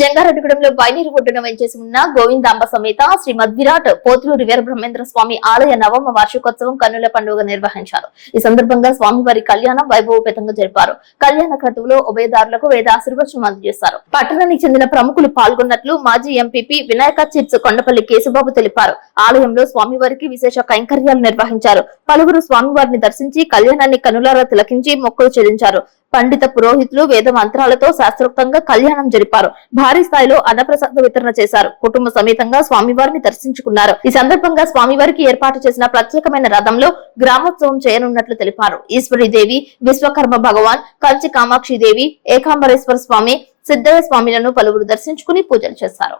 జంగారెడ్డిగూడెంలో బైనేరు ఒడ్డున వెంచేసి ఉన్న గోవిందాంబ సమేత శ్రీ మద్విరాట్ పోతులూరి వీర బ్రహ్మేంద్ర స్వామి ఆలయ నవమ వార్షికోత్సవం కన్నుల పండుగ నిర్వహించారు. ఈ సందర్భంగా స్వామివారి కళ్యాణం వైభవపేతంగా జరిపారు. కళ్యాణ క్రతువులో ఉభయదారులకు వేద ఆశీర్వచనం అందజేశారు. పట్టణానికి చెందిన ప్రముఖులు పాల్గొన్నట్లు మాజీ ఎంపీపీ వినాయక చిట్స్ కొండపల్లి కేశబాబు తెలిపారు. ఆలయంలో స్వామివారికి విశేష కైంకర్యాలు నిర్వహించారు. పలువురు స్వామివారిని దర్శించి కళ్యాణాన్ని కనులారా తిలకించి మొక్కులు చెల్లించారు. పండిత పురోహితులు వేద మంత్రాలతో శాస్త్రోక్తంగా కళ్యాణం జరిపారు. భారీ స్థాయిలో అన్నప్రసాద వితరణ చేశారు. కుటుంబ సమేతంగా స్వామివారిని దర్శించుకున్నారు. ఈ సందర్భంగా స్వామివారికి ఏర్పాటు చేసిన ప్రత్యేకమైన రథంలో గ్రామోత్సవం చేయనున్నట్లు తెలిపారు. ఈశ్వరీదేవి, విశ్వకర్మ భగవాన్, కంచి కామాక్షిదేవి, ఏకాంబరేశ్వర స్వామి, సిద్ధయ్య స్వామిలను పలువురు దర్శించుకుని పూజలు చేశారు.